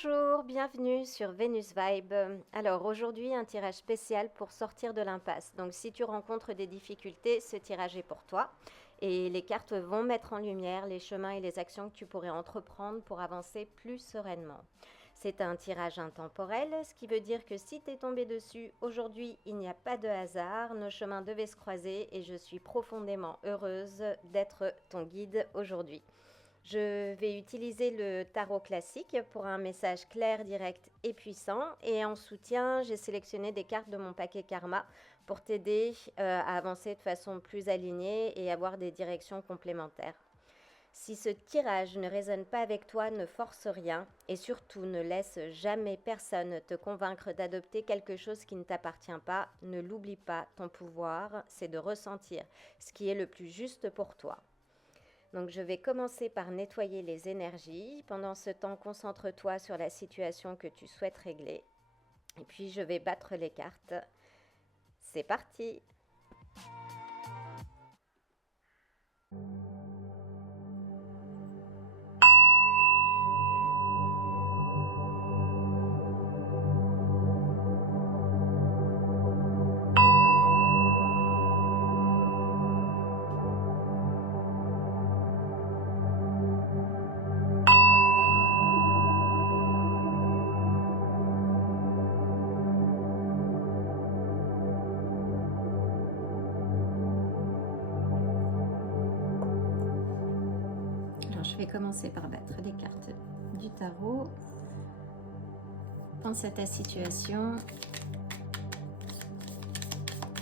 Bonjour, bienvenue sur Venus Vibe. Alors aujourd'hui un tirage spécial pour sortir de l'impasse. Donc si tu rencontres des difficultés, ce tirage est pour toi. Et les cartes vont mettre en lumière les chemins et les actions que tu pourrais entreprendre pour avancer plus sereinement. C'est un tirage intemporel, ce qui veut dire que si tu es tombé dessus, aujourd'hui il n'y a pas de hasard, nos chemins devaient se croiser et je suis profondément heureuse d'être ton guide aujourd'hui. Je vais utiliser le tarot classique pour un message clair, direct et puissant. Et en soutien, j'ai sélectionné des cartes de mon paquet Karma pour t'aider à avancer de façon plus alignée et avoir des directions complémentaires. Si ce tirage ne résonne pas avec toi, ne force rien et surtout ne laisse jamais personne te convaincre d'adopter quelque chose qui ne t'appartient pas. Ne l'oublie pas, ton pouvoir, c'est de ressentir ce qui est le plus juste pour toi. Donc je vais commencer par nettoyer les énergies. Pendant ce temps, concentre-toi sur la situation que tu souhaites régler. Et puis je vais battre les cartes. C'est parti! Alors je vais commencer par battre les cartes du tarot. Pense à ta situation,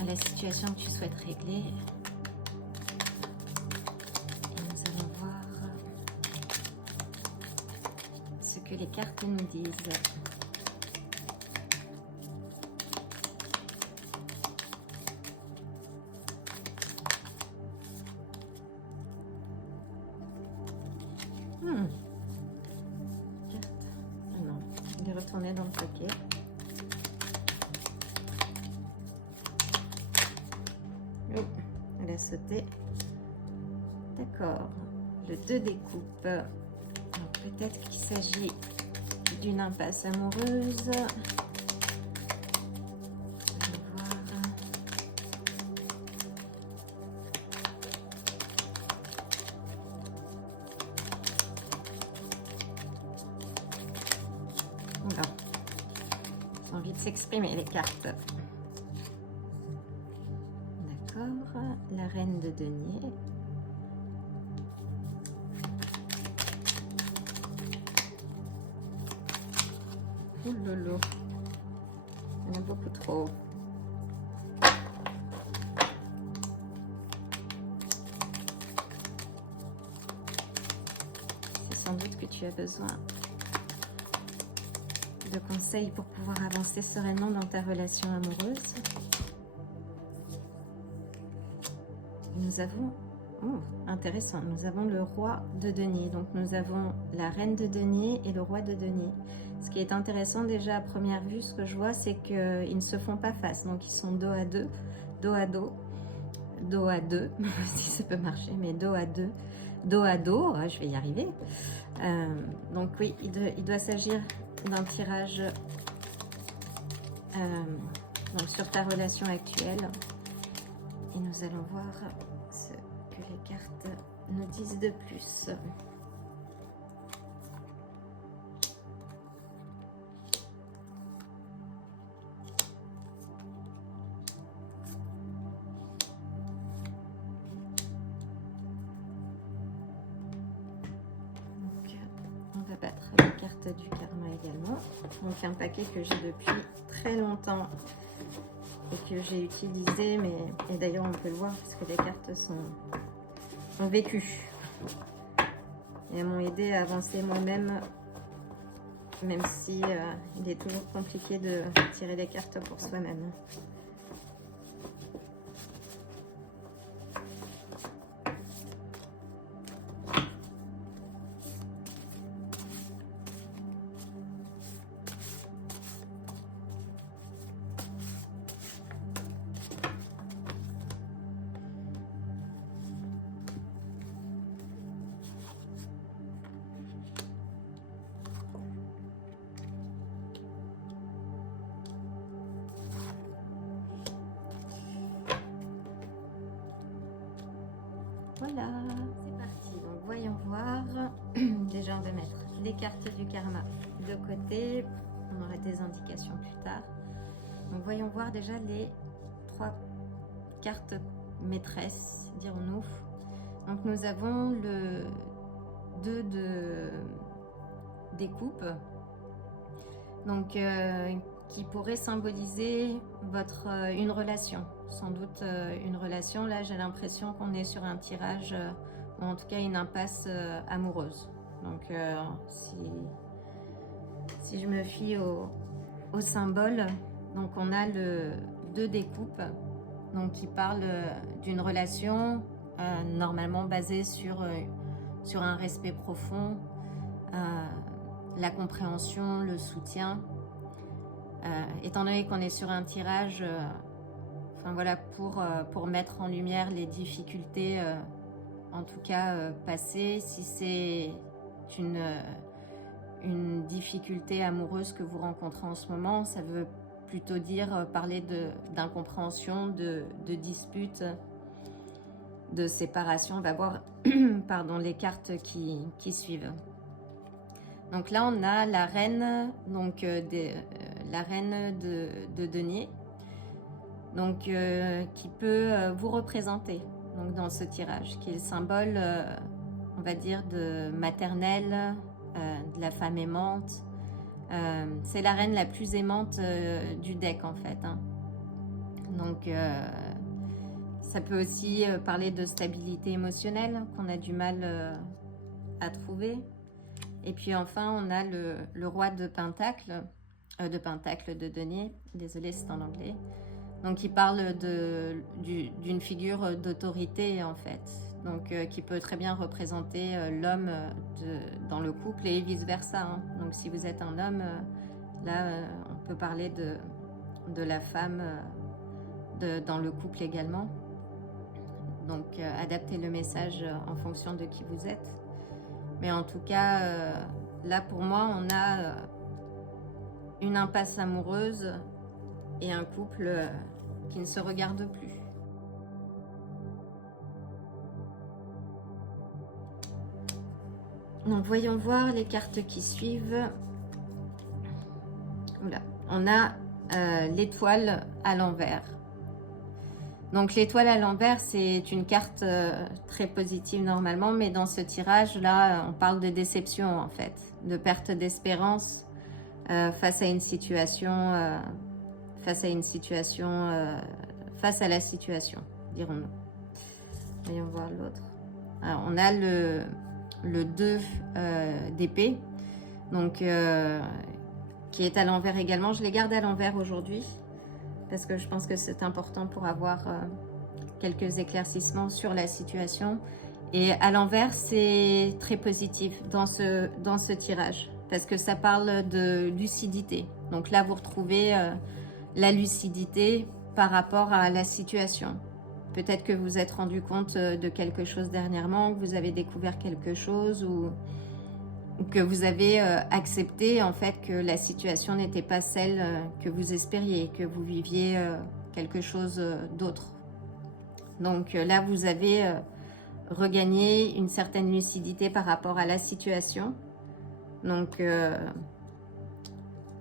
à la situation que tu souhaites régler. Et nous allons voir ce que les cartes nous disent. Carte. Ah non, il est retourné dans le paquet. Oh, elle a sauté. D'accord. Le 2 des coupes. Peut-être qu'il s'agit d'une impasse amoureuse. On va voir. Oula. Ils ont envie de s'exprimer, les cartes. D'accord. La reine de denier. Oh lolo. Il y en a beaucoup trop. C'est sans doute que tu as besoin de conseils pour pouvoir avancer sereinement dans ta relation amoureuse. Nous avons, intéressant, nous avons le roi de denier. Donc nous avons la reine de denier et le roi de denier. Ce qui est intéressant déjà à première vue, ce que je vois, c'est qu'ils ne se font pas face. Donc ils sont dos à deux, dos à dos, dos à deux, si ça peut marcher, mais dos à deux, dos à dos, je vais y arriver. Donc oui, il doit s'agir d'un tirage donc sur ta relation actuelle. Et nous allons voir ce que les cartes nous disent de plus. On va battre les cartes du karma également. Donc un paquet que j'ai depuis très longtemps et que j'ai utilisé, et d'ailleurs on peut le voir parce que les cartes ont vécu. Et elles m'ont aidé à avancer moi-même, même si il est toujours compliqué de tirer des cartes pour soi-même. voilà, c'est parti. Donc voyons voir. Déjà on va mettre les cartes du karma de côté. On aura des indications plus tard. Donc voyons voir déjà les 3 cartes maîtresses, dirons-nous. Donc nous avons le 2 des coupes. Donc qui pourrait symboliser une relation. Sans doute une relation. Là j'ai l'impression qu'on est sur un tirage, ou en tout cas une impasse amoureuse. Donc si je me fie au symbole, donc on a le 2 des coupes, donc qui parle d'une relation normalement basée sur un respect profond, la compréhension, le soutien. Étant donné qu'on est sur un tirage, enfin voilà, pour mettre en lumière les difficultés, en tout cas passées, si c'est une difficulté amoureuse que vous rencontrez en ce moment, ça veut plutôt dire parler d'incompréhension, de dispute, de séparation. On va voir pardon, les cartes qui suivent. Donc là, on a la reine, donc la reine de denier, donc qui peut vous représenter donc dans ce tirage, qui est le symbole, on va dire, de maternelle, de la femme aimante. C'est la reine la plus aimante du deck en fait. Hein. Donc ça peut aussi parler de stabilité émotionnelle qu'on a du mal à trouver. Et puis enfin, on a le roi de pentacle, de denier, désolé c'est en anglais. Donc il parle d'une figure d'autorité en fait, donc qui peut très bien représenter l'homme dans le couple et vice versa. Hein. Donc si vous êtes un homme, là on peut parler de la femme dans le couple également. Donc adaptez le message en fonction de qui vous êtes. Mais en tout cas, là pour moi, on a une impasse amoureuse et un couple qui ne se regarde plus. Donc voyons voir les cartes qui suivent. Oula. On a l'étoile à l'envers. Donc l'étoile à l'envers, c'est une carte très positive normalement, mais dans ce tirage là, on parle de déception en fait, de perte d'espérance face à une situation, face à la situation, dirons-nous. Voyons voir l'autre. Alors on a le 2 d'épée, donc qui est à l'envers également. Je les garde à l'envers aujourd'hui, parce que je pense que c'est important pour avoir quelques éclaircissements sur la situation. Et à l'envers, c'est très positif dans ce tirage, parce que ça parle de lucidité. Donc là, vous retrouvez la lucidité par rapport à la situation. Peut-être que vous vous êtes rendu compte de quelque chose dernièrement, que vous avez découvert quelque chose, ou que vous avez accepté en fait que la situation n'était pas celle que vous espériez, que vous viviez quelque chose d'autre. Donc là, vous avez regagné une certaine lucidité par rapport à la situation. Donc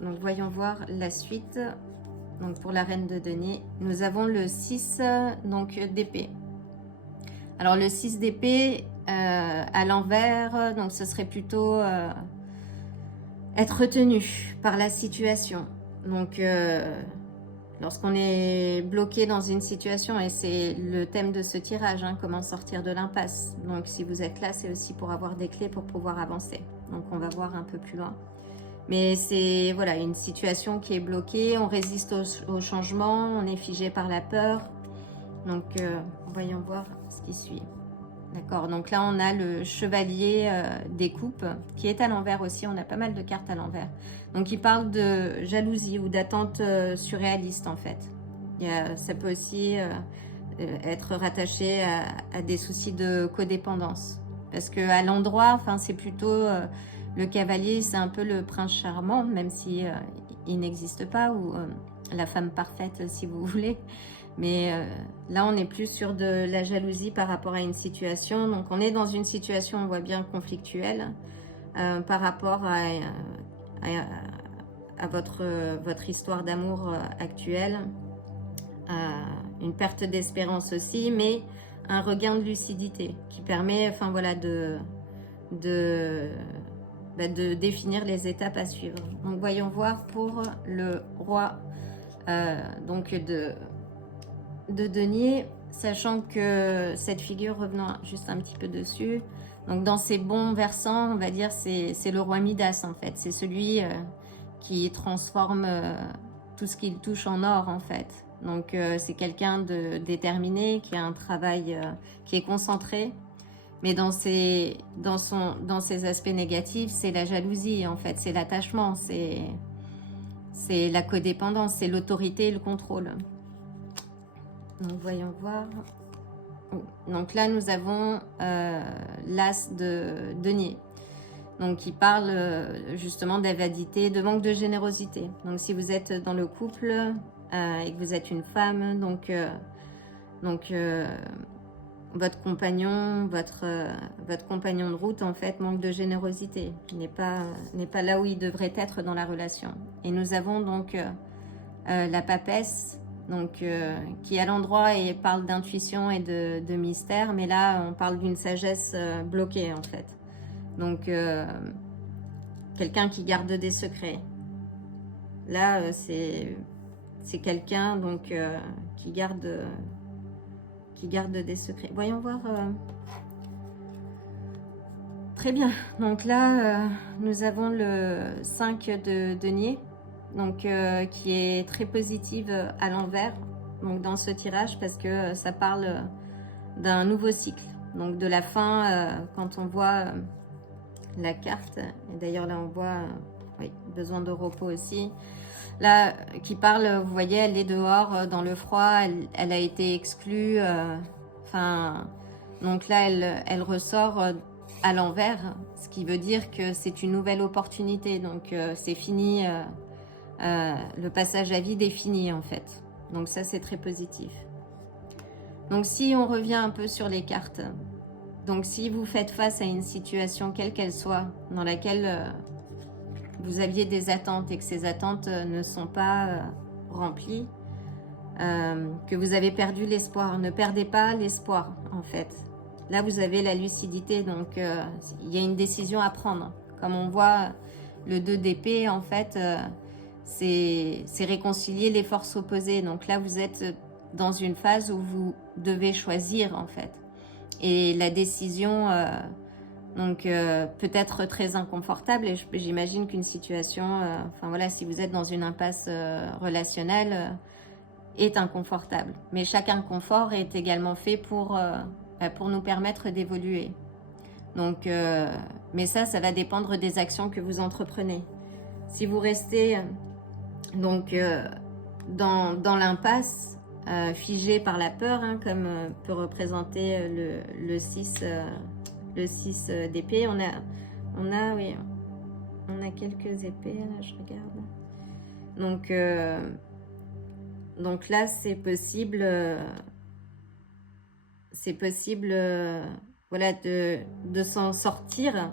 voyons voir la suite. Donc pour la reine de denier, nous avons le 6 d'épée. Alors le 6 d'épée à l'envers, donc ce serait plutôt être retenu par la situation. Donc lorsqu'on est bloqué dans une situation, et c'est le thème de ce tirage, hein, comment sortir de l'impasse. Donc si vous êtes là, c'est aussi pour avoir des clés pour pouvoir avancer. Donc on va voir un peu plus loin. Mais c'est voilà, une situation qui est bloquée, on résiste au changement, on est figé par la peur. Donc voyons voir ce qui suit. D'accord, donc là on a le chevalier des coupes qui est à l'envers aussi, on a pas mal de cartes à l'envers. Donc il parle de jalousie ou d'attente surréaliste en fait. Ça peut aussi être rattaché à des soucis de codépendance. Parce qu'à l'endroit, enfin, c'est plutôt le cavalier, c'est un peu le prince charmant, même si il n'existe pas, ou la femme parfaite si vous voulez. Mais là, on est plus sur de la jalousie par rapport à une situation. Donc, on est dans une situation, on voit bien, conflictuelle par rapport à votre histoire d'amour actuelle. Une perte d'espérance aussi, mais un regain de lucidité qui permet, enfin voilà, de définir les étapes à suivre. Donc voyons voir pour le roi donc de denier, sachant que cette figure, revenant juste un petit peu dessus, donc dans ses bons versants, on va dire, c'est le roi Midas en fait, c'est celui qui transforme tout ce qu'il touche en or en fait. Donc c'est quelqu'un de déterminé, qui a un travail qui est concentré, mais dans ses aspects négatifs, c'est la jalousie en fait, c'est l'attachement, c'est la codépendance, c'est l'autorité et le contrôle. Donc voyons voir. Donc là nous avons l'as de denier. Donc qui parle justement d'avidité, de manque de générosité. Donc si vous êtes dans le couple et que vous êtes une femme, donc votre compagnon, votre compagnon de route en fait manque de générosité, n'est pas là où il devrait être dans la relation. Et nous avons donc la papesse, donc qui à l'endroit et parle d'intuition et de mystère, mais là on parle d'une sagesse bloquée en fait. Donc quelqu'un qui garde des secrets. Là c'est quelqu'un donc qui garde des secrets. Voyons voir. Très bien. Donc là, nous avons le 5 de denier, donc qui est très positive à l'envers. Donc dans ce tirage, parce que ça parle d'un nouveau cycle. Donc de la fin, quand on voit la carte, et d'ailleurs là on voit, oui, besoin de repos aussi. Là, qui parle, vous voyez, elle est dehors dans le froid, elle a été exclue. Donc là, elle ressort à l'envers, ce qui veut dire que c'est une nouvelle opportunité. Donc c'est fini, le passage à vide est fini en fait. Donc ça, c'est très positif. Donc si on revient un peu sur les cartes, donc si vous faites face à une situation quelle qu'elle soit, dans laquelle vous aviez des attentes et que ces attentes ne sont pas remplies, que vous avez perdu l'espoir. Ne perdez pas l'espoir, en fait. Là, vous avez la lucidité, donc il y a une décision à prendre. Comme on voit le 2 d'épée, en fait, c'est réconcilier les forces opposées. Donc là, vous êtes dans une phase où vous devez choisir, en fait. Et la décision... donc peut être très inconfortable, et j'imagine qu'une situation, enfin voilà, si vous êtes dans une impasse relationnelle, est inconfortable. Mais chaque inconfort est également fait pour nous permettre d'évoluer. Donc, mais ça va dépendre des actions que vous entreprenez. Si vous restez donc dans l'impasse, figé par la peur, hein, comme peut représenter le 6 d'épée, on a quelques épées, là je regarde. Donc là c'est possible voilà, de s'en sortir,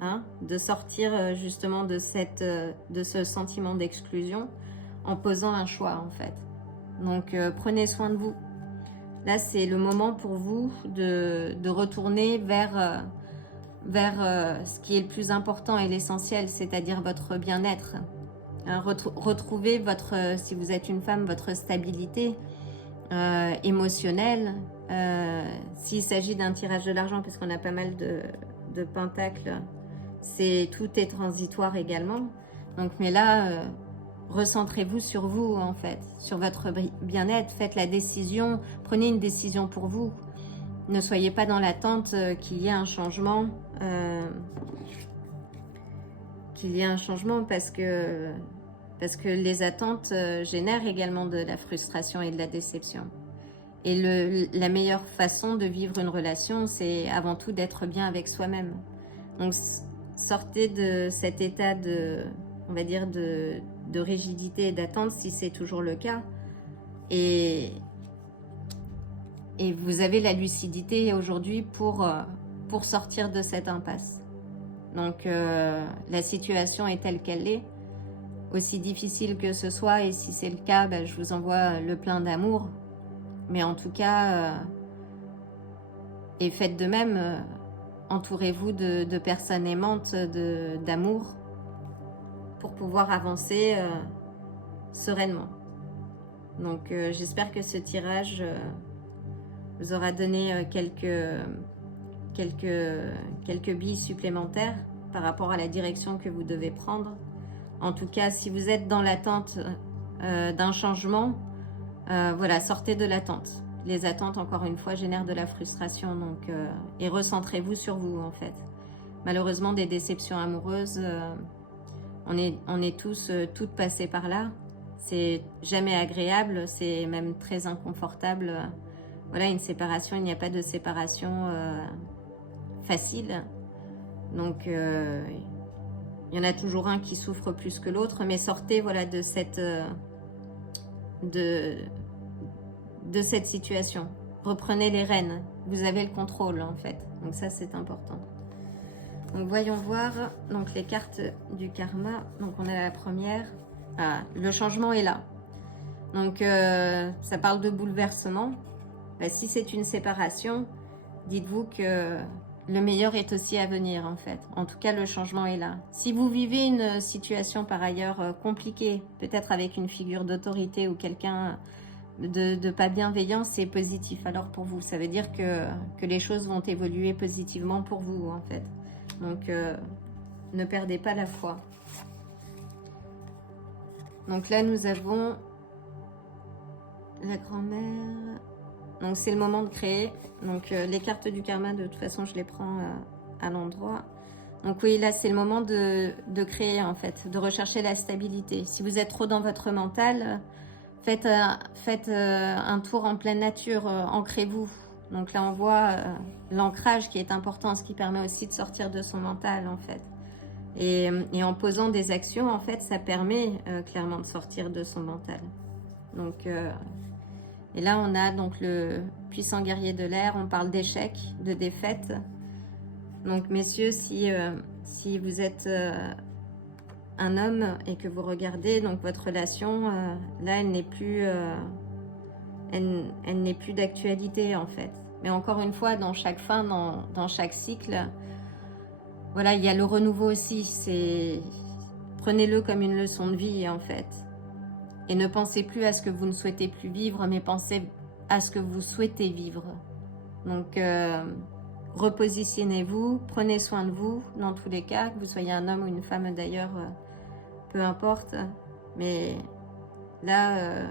hein, de sortir justement de ce sentiment d'exclusion en posant un choix en fait. Donc prenez soin de vous. Là, c'est le moment pour vous de retourner vers ce qui est le plus important et l'essentiel, c'est-à-dire votre bien-être. Hein, retrouver si vous êtes une femme, votre stabilité émotionnelle. S'il s'agit d'un tirage de l'argent, parce qu'on a pas mal de pentacles, tout est transitoire également. Donc, mais là... recentrez-vous sur vous, en fait, sur votre bien-être. Faites la décision, prenez une décision pour vous. Ne soyez pas dans l'attente qu'il y ait un changement. Parce que les attentes génèrent également de la frustration et de la déception. Et la meilleure façon de vivre une relation, c'est avant tout d'être bien avec soi-même. Donc, sortez de cet état on va dire, de rigidité et d'attente si c'est toujours le cas, et et vous avez la lucidité aujourd'hui pour sortir de cette impasse. Donc la situation est telle qu'elle est, aussi difficile que ce soit, et si c'est le cas, je vous envoie le plein d'amour. Mais en tout cas, et faites de même, entourez-vous de personnes aimantes, d'amour, pour pouvoir avancer sereinement. Donc j'espère que ce tirage vous aura donné quelques billes supplémentaires par rapport à la direction que vous devez prendre. En tout cas, si vous êtes dans l'attente d'un changement, voilà, sortez de l'attente. Les attentes, encore une fois, génèrent de la frustration, donc, et recentrez-vous sur vous, en fait. Malheureusement, des déceptions amoureuses, on est tous, toutes passées par là. C'est jamais agréable, c'est même très inconfortable. Voilà, une séparation, il n'y a pas de séparation facile. Donc, il y en a toujours un qui souffre plus que l'autre, mais sortez, voilà, de cette situation. Reprenez les rênes. Vous avez le contrôle, en fait. Donc ça, c'est important. Donc voyons voir donc les cartes du karma. Donc on a la première. Ah, le changement est là. Donc ça parle de bouleversement. Si c'est une séparation, dites-vous que le meilleur est aussi à venir, en fait. En tout cas, le changement est là. Si vous vivez une situation par ailleurs compliquée, peut-être avec une figure d'autorité ou quelqu'un de pas bienveillant, c'est positif alors pour vous. Ça veut dire que les choses vont évoluer positivement pour vous, en fait. Donc, ne perdez pas la foi. Donc là, nous avons la grand-mère. Donc, c'est le moment de créer. Donc, les cartes du karma, de toute façon, je les prends à l'endroit. Donc oui, là, c'est le moment de créer, en fait, de rechercher la stabilité. Si vous êtes trop dans votre mental, faites un tour en pleine nature, ancrez-vous. Donc là, on voit l'ancrage qui est important, ce qui permet aussi de sortir de son mental, en fait. Et en posant des actions, en fait, ça permet clairement de sortir de son mental. Donc, et là, on a donc le puissant guerrier de l'air. On parle d'échec, de défaite. Donc, messieurs, si vous êtes un homme et que vous regardez donc votre relation, là, elle n'est plus d'actualité, en fait. Mais encore une fois, dans chaque fin, dans chaque cycle, voilà, il y a le renouveau aussi. Prenez-le comme une leçon de vie, en fait. Et ne pensez plus à ce que vous ne souhaitez plus vivre, mais pensez à ce que vous souhaitez vivre. Donc, repositionnez-vous, prenez soin de vous, dans tous les cas, que vous soyez un homme ou une femme d'ailleurs, peu importe. Mais là,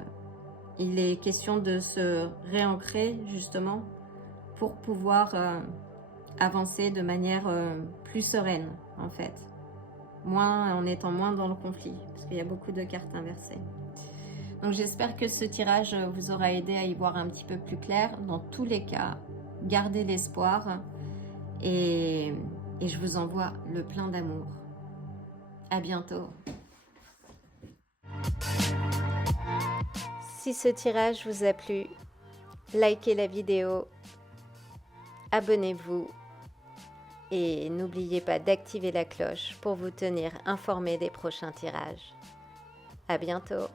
il est question de se réancrer, justement, pour pouvoir avancer de manière plus sereine, en fait. En étant moins dans le conflit, parce qu'il y a beaucoup de cartes inversées. Donc j'espère que ce tirage vous aura aidé à y voir un petit peu plus clair. Dans tous les cas, gardez l'espoir et je vous envoie le plein d'amour. À bientôt. Si ce tirage vous a plu, likez la vidéo, abonnez-vous et n'oubliez pas d'activer la cloche pour vous tenir informé des prochains tirages. À bientôt.